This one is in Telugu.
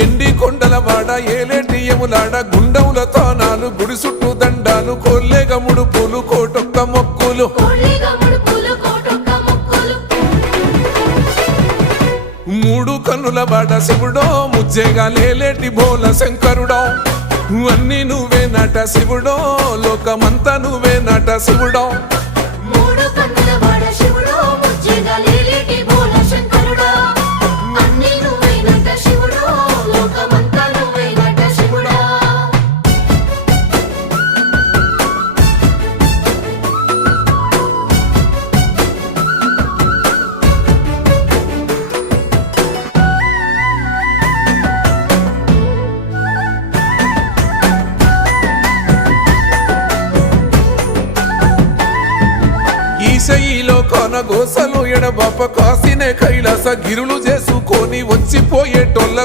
ఎండి కొండల వాడ ఏలేటియములాడ గుండముల తానాలు గుడి చుట్టూ దండాలు కొల్లేగ ముడుపులు కోటొక్క మొక్కులు మూడు కన్నుల వాడ శివుడో ముజ్జేగా లేలేటి బోల శంకరుడో అన్ని నువ్వే నట శివుడో లోకమంతా నువ్వే నట శివుడో ఈశయిలో కొనగోసలు ఎడబాప కాసినే కైలాస గిరులు చేసుకొని వచ్చిపోయేటోళ్ళ